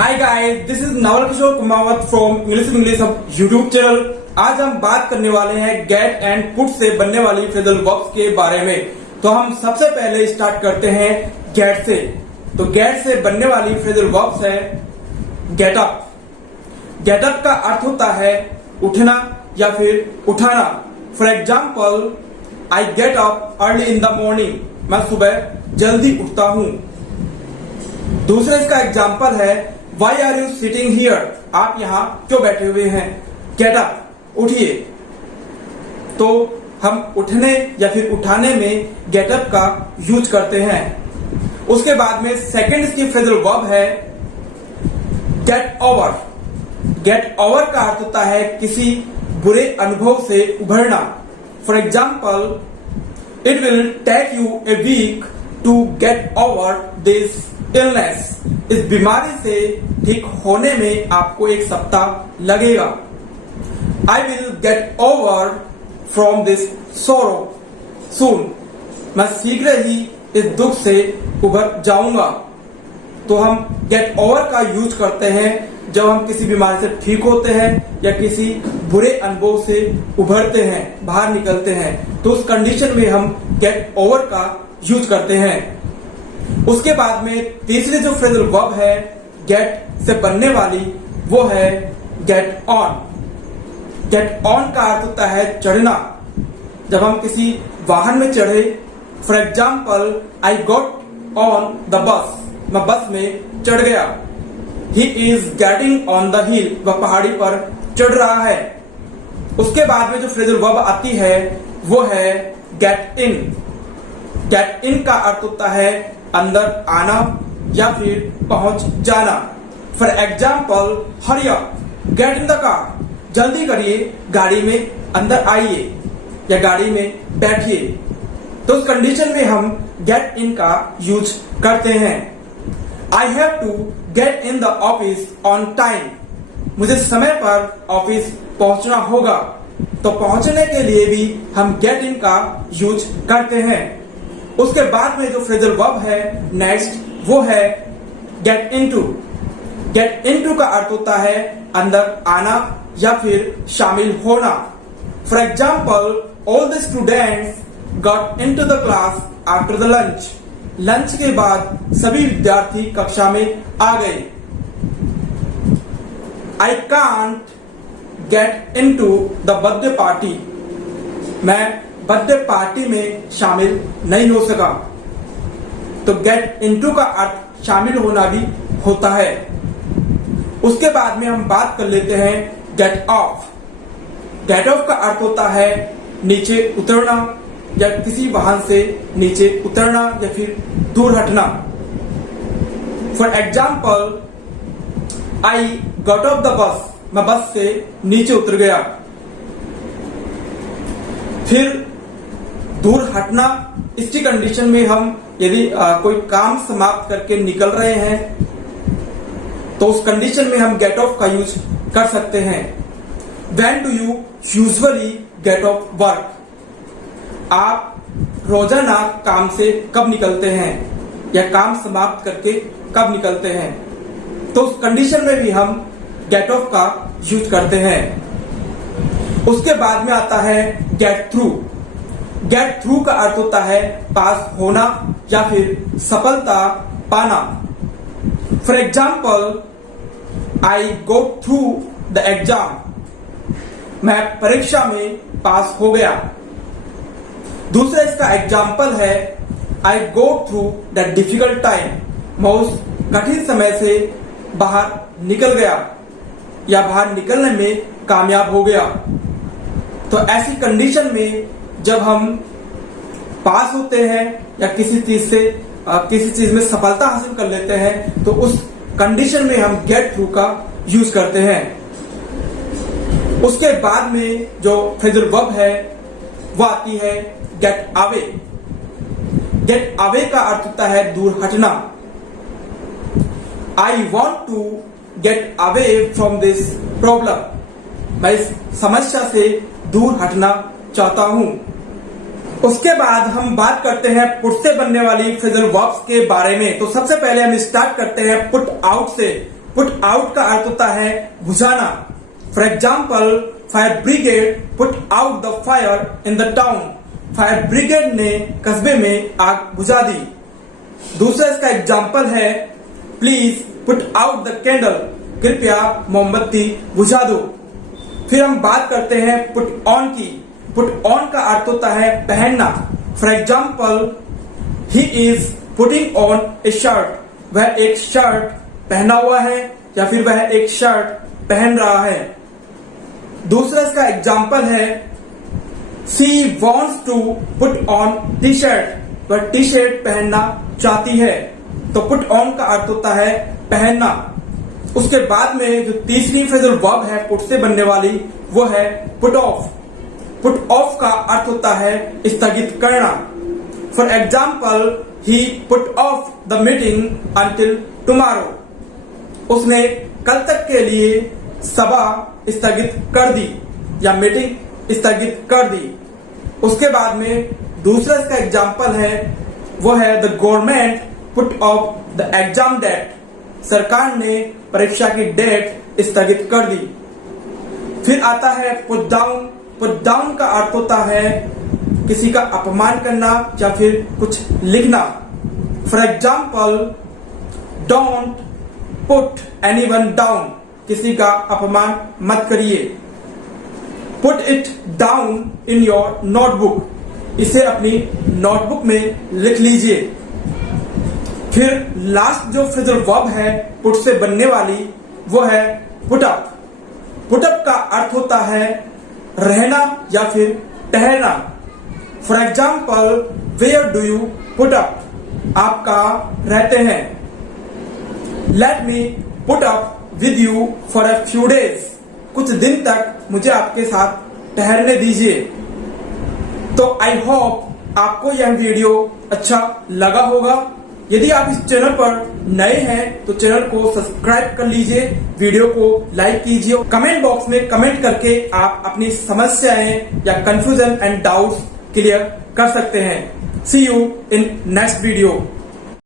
Hi guys, this is Naval Kishore Kumawat from English YouTube channel. आज हम बात करने वाले हैं गेट एंड पुट से बनने वाली फ्रेजल वर्ब्स के बारे में। तो हम सबसे पहले स्टार्ट करते हैं गेट से। तो गेट से बनने वाली फ्रेजल वर्ब्स है गेट अप। गेट अप का अर्थ होता है उठना या फिर उठाना। For example, I get up early in the morning. मैं सुबह जल्दी उठता हूँ। दूसरा इसका एग्जाम्पल है why are you sitting here. आप यहाँ क्यों बैठे हुए हैं। गेट अप, उठिए। तो हम उठने या फिर उठाने में गेट अप का यूज करते हैं। उसके बाद में सेकंड इसकी फ्रेजल वर्ब है गेट ओवर। गेट ओवर का अर्थ होता है किसी बुरे अनुभव से उभरना। For example, it will take you a week to get over this illness. इस बीमारी से ठीक होने में आपको एक सप्ताह लगेगा। I will get over from this सोरो सून। मैं शीघ्र ही इस दुख से उभर जाऊंगा। तो हम गेट ओवर का यूज करते हैं जब हम किसी बीमारी से ठीक होते हैं या किसी बुरे अनुभव से उभरते हैं, बाहर निकलते हैं। तो उस कंडीशन में हम गेट ओवर का यूज करते हैं। उसके बाद में तीसरी जो फ्रेजल वर्ब है गेट से बनने वाली, वो है गेट ऑन। गेट ऑन का अर्थ होता है चढ़ना। जब हम किसी वाहन में चढ़े, for example, I got on the bus. मैं बस में चढ़ गया। He is getting on the हिल। वह पहाड़ी पर चढ़ रहा है। उसके बाद में जो फ्रेजल वर्ब आती है वो है गेट इन। गेट इन का अर्थ होता है अंदर आना या फिर पहुंच जाना। For example, hurry up, gate in the car. जल्दी करिए, गाड़ी में अंदर आइए या गाड़ी में बैठिए। तो उस कंडीशन में हम गेट इन का यूज करते हैं। I have to get in the office on time. मुझे समय पर ऑफिस पहुंचना होगा। तो पहुंचने के लिए भी हम गेट इन का यूज करते हैं। उसके बाद में जो फ्रेजल वर्ब है नेक्स्ट, वो है गेट इनटू। गेट इनटू का अर्थ होता है अंदर आना या फिर शामिल होना। For example, all the students got into the class after the lunch. Lunch के बाद सभी विद्यार्थी कक्षा में आ गए। I can't get into the birthday party. मैं बर्थडे पार्टी में शामिल नहीं हो सका। तो गेट इनटू का अर्थ शामिल होना भी होता है। उसके बाद में हम बात कर लेते हैं गेट ऑफ। गेट ऑफ का अर्थ होता है नीचे उतरना या किसी वाहन से नीचे उतरना या फिर दूर हटना। For example, I got off the bus. मैं बस से नीचे उतर गया। फिर दूर हटना, इसकी कंडीशन में हम यदि कोई काम समाप्त करके निकल रहे हैं तो उस कंडीशन में हम गेट ऑफ का यूज कर सकते हैं। When do you usually get off work. आप रोजाना काम से कब निकलते हैं या काम समाप्त करके कब निकलते हैं। तो उस कंडीशन में भी हम गेट ऑफ का यूज करते हैं। उसके बाद में आता है गेट थ्रू। गेट थ्रू का अर्थ होता है पास होना या फिर सफलता पाना। For example, I got through the exam. मैं परीक्षा में पास हो गया। दूसरा इसका एग्जाम्पल है आई got through the difficult time. मैं उस कठिन समय से बाहर निकल गया या बाहर निकलने में कामयाब हो गया। तो ऐसी कंडीशन में जब हम पास होते हैं या किसी चीज में सफलता हासिल कर लेते हैं तो उस कंडीशन में हम गेट थ्रू का यूज करते हैं। उसके बाद में जो फ्रेजल वर्ब है वो आती है गेट अवे। गेट अवे का अर्थ होता है दूर हटना। I want to get away from this problem. मैं इस समस्या से दूर हटना चाहता हूं। उसके बाद हम बात करते हैं पुट से बनने वाली फ्रेजल वर्ब्स के बारे में। तो सबसे पहले हम स्टार्ट करते हैं पुट आउट से। पुट आउट का अर्थ होता है बुझाना। For example, fire brigade put out the fire in the town. Fire brigade ने कस्बे में आग बुझा दी। दूसरा इसका एग्जाम्पल है, please put out the candle. कृपया मोमबत्ती बुझा दो। फिर हम बात करते हैं पुट ऑन की। पुट ऑन का अर्थ होता है पहनना। For example, he is putting on A shirt. वह एक शर्ट पहना हुआ है या फिर वह एक शर्ट पहन रहा है। दूसरा इसका एग्जाम्पल है, she wants to put on T shirt. वह टी शर्ट पहनना चाहती है। तो पुट ऑन का अर्थ होता है पहनना। उसके बाद में जो तीसरी फ्रेजल वर्ब है पुट से बनने वाली, वो है पुट ऑफ। पुट ऑफ का अर्थ होता है स्थगित करना। For example, he put off the meeting until tomorrow. उसने कल तक के लिए सभा स्थगित कर दी या मीटिंग स्थगित कर दी। उसके बाद में दूसरा इसका एग्जाम्पल है, वो है the government put off the exam date. सरकार ने परीक्षा की डेट स्थगित कर दी। फिर आता है पुट डाउन। पुट डाउन का अर्थ होता है किसी का अपमान करना या फिर कुछ लिखना। For example, don't put anyone down. किसी का अपमान मत करिए। Put it down in your notebook. इसे अपनी नोटबुक में लिख लीजिए। फिर लास्ट जो फ्रेजल वर्ब है पुट से बनने वाली, वो है पुट अप। पुट अप का अर्थ होता है रहना या फिर ठहरना। For example, where do you put up. आप कहाँ रहते हैं। Let me put up with you for a few days. कुछ दिन तक मुझे आपके साथ ठहरने दीजिए। तो आई होप आपको यह वीडियो अच्छा लगा होगा। यदि आप इस चैनल पर नए हैं तो चैनल को सब्सक्राइब कर लीजिए, वीडियो को लाइक कीजिए। कमेंट बॉक्स में कमेंट करके आप अपनी समस्याएं या कंफ्यूजन एंड डाउट्स क्लियर कर सकते हैं। सी यू इन नेक्स्ट वीडियो।